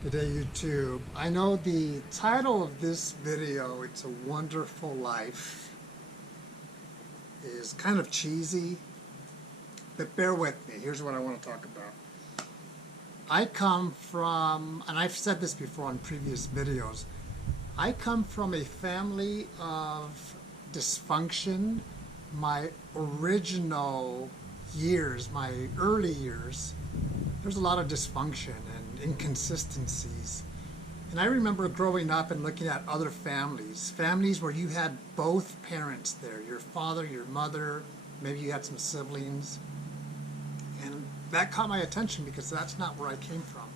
Good day, YouTube. I know the title of this video, It's a Wonderful Life, is kind of cheesy, but bear with me. Here's what I want to talk about. I come from, and I've said this before on previous videos, I come from a family of dysfunction. My original years, my early years, there's a lot of dysfunction and inconsistencies. And I remember growing up and looking at other families where you had both parents there, your father, your mother, maybe you had some siblings. And that caught my attention because that's not where I came from.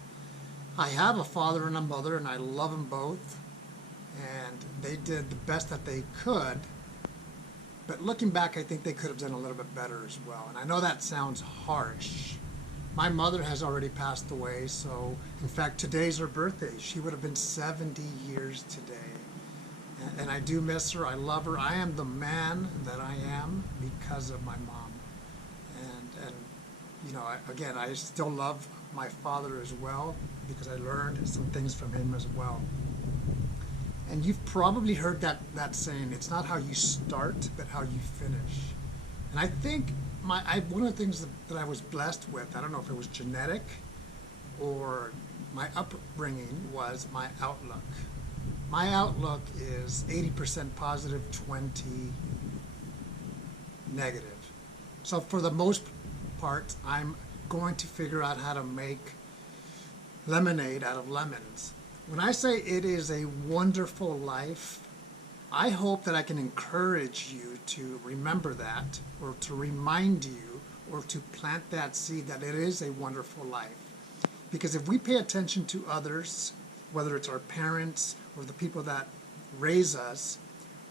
I have a father and a mother, and I love them both. And they did the best that they could. But looking back, I think they could have done a little bit better as well. And I know that sounds harsh. My mother has already passed away, so in fact, today's her birthday. She would have been 70 years today. And I do miss her. I love her. I am the man that I am because of my mom. And you know, again, I still love my father as well because I learned some things from him as well. And you've probably heard that saying, it's not how you start, but how you finish. And I think one of the things that I was blessed with, I don't know if it was genetic or my upbringing, was my outlook. My outlook is 80% positive, 20 negative. So for the most part, I'm going to figure out how to make lemonade out of lemons. When I say it is a wonderful life, I hope that I can encourage you to remember that, or to remind you, or to plant that seed that it is a wonderful life. Because if we pay attention to others, whether it's our parents or the people that raise us,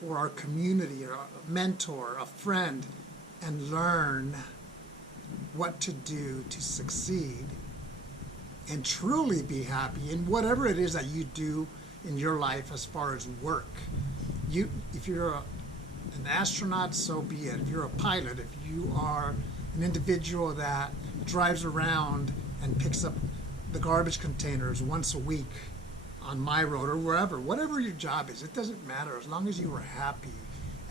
or our community, or a mentor, a friend, and learn what to do to succeed and truly be happy in whatever it is that you do in your life as far as work. If you're an astronaut, so be it. If you're a pilot, if you are an individual that drives around and picks up the garbage containers once a week on my road or wherever, whatever your job is, it doesn't matter as long as you are happy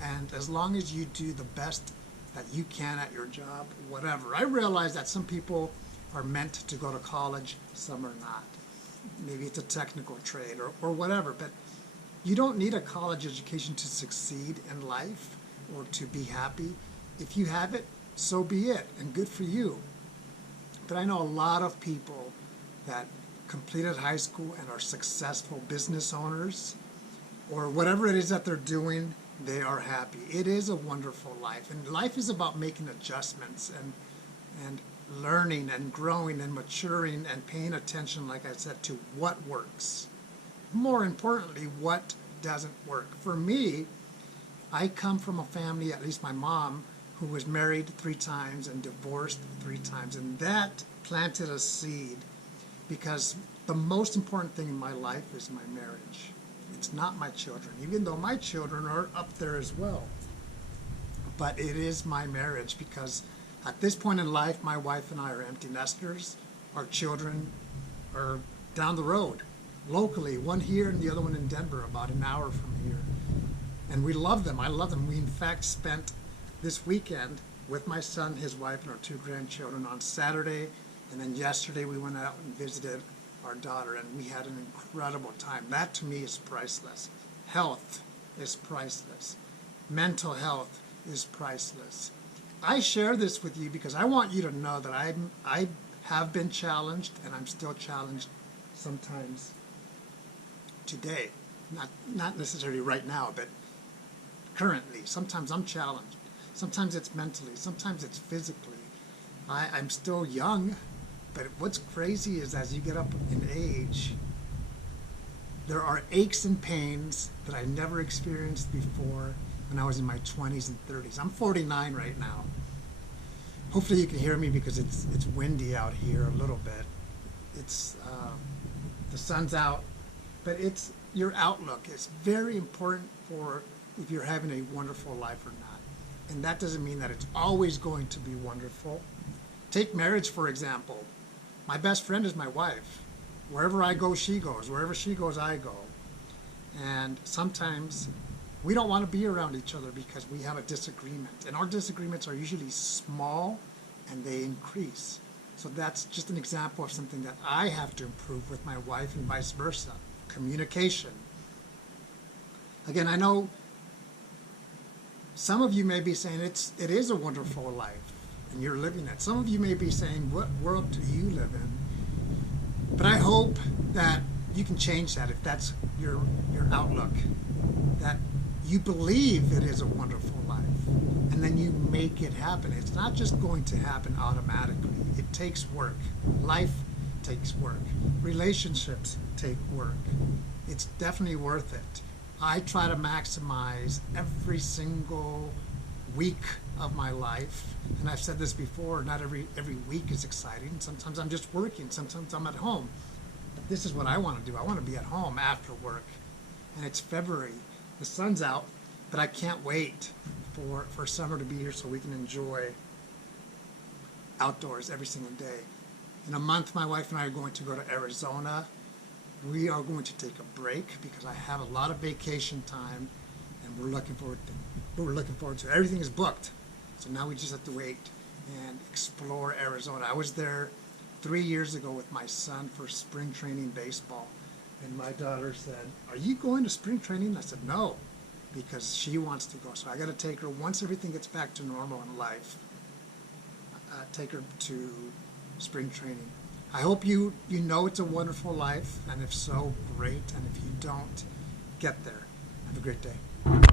and as long as you do the best that you can at your job, whatever. I realize that some people are meant to go to college, some are not. Maybe it's a technical trade or whatever, but you don't need a college education to succeed in life or to be happy. If you have it, so be it, and good for you. But I know a lot of people that completed high school and are successful business owners, or whatever it is that they're doing, they are happy. It is a wonderful life, and life is about making adjustments and learning and growing and maturing and paying attention, like I said, to what works. More importantly, what doesn't work. For me, I come from a family, at least my mom, who was married 3 times and divorced 3 times, and that planted a seed, because the most important thing in my life is my marriage. It's not my children, even though my children are up there as well. But it is my marriage, because at this point in life, my wife and I are empty nesters. Our children are down the road, locally, one here and the other one in Denver, about an hour from here. And we love them. I love them. We, in fact, spent this weekend with my son, his wife, and our 2 grandchildren on Saturday. And then yesterday we went out and visited our daughter, and we had an incredible time. That, to me, is priceless. Health is priceless. Mental health is priceless. I share this with you because I want you to know that I have been challenged, and I'm still challenged sometimes today. Not necessarily right now, but currently. Sometimes I'm challenged. Sometimes it's mentally. Sometimes it's physically. I'm still young, but what's crazy is as you get up in age, there are aches and pains that I never experienced before when I was in my 20s and 30s. I'm 49 right now. Hopefully you can hear me because it's windy out here a little bit. It's the sun's out, but it's your outlook. It's very important for if you're having a wonderful life or not. And that doesn't mean that it's always going to be wonderful. Take marriage, for example. My best friend is my wife. Wherever I go, she goes. Wherever she goes, I go. And sometimes we don't want to be around each other because we have a disagreement. And our disagreements are usually small and they increase. So that's just an example of something that I have to improve with my wife and vice versa. Communication. Again, I know some of you may be saying it is a wonderful life and you're living it. Some of you may be saying, what world do you live in? But I hope that you can change that if that's your outlook, that you believe it is a wonderful life, and then you make it happen. It's not just going to happen automatically. It takes work. Life takes work. Relationships take work. It's definitely worth it. I try to maximize every single week of my life, and I've said this before, not every week is exciting. Sometimes I'm just working, sometimes I'm at home. But this is what I want to do. I want to be at home after work. And it's February. The sun's out, but I can't wait for summer to be here so we can enjoy outdoors every single day. In a month, my wife and I are going to go to Arizona. We are going to take a break because I have a lot of vacation time, and we're looking forward to it. Everything is booked, so now we just have to wait and explore Arizona. I was there 3 years ago with my son for spring training baseball, and my daughter said, "Are you going to spring training?" I said, "No," because she wants to go. So I got to take her once everything gets back to normal in life. Take her to spring training. I hope you know it's a wonderful life, and if so, great. And if you don't, get there. Have a great day.